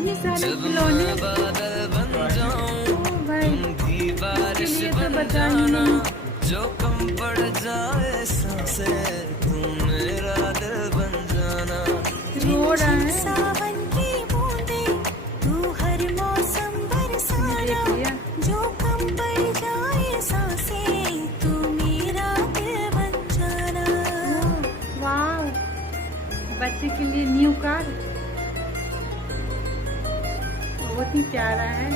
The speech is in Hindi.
इतनी सारे खिलौने। ओ भाई, इसके लिए तो बचा ही नहीं। जो कम पड़ जाए सांसे तू मेरा दिल बन जाना। रो रहा है। सावन की बूंदे तू हर मौसम बरसाना, जो कम पड़ जाए सांसें तू मेरा दिल बन जाना। वाह, बच्चे के लिए न्यू कार बहुत ही प्यारा है।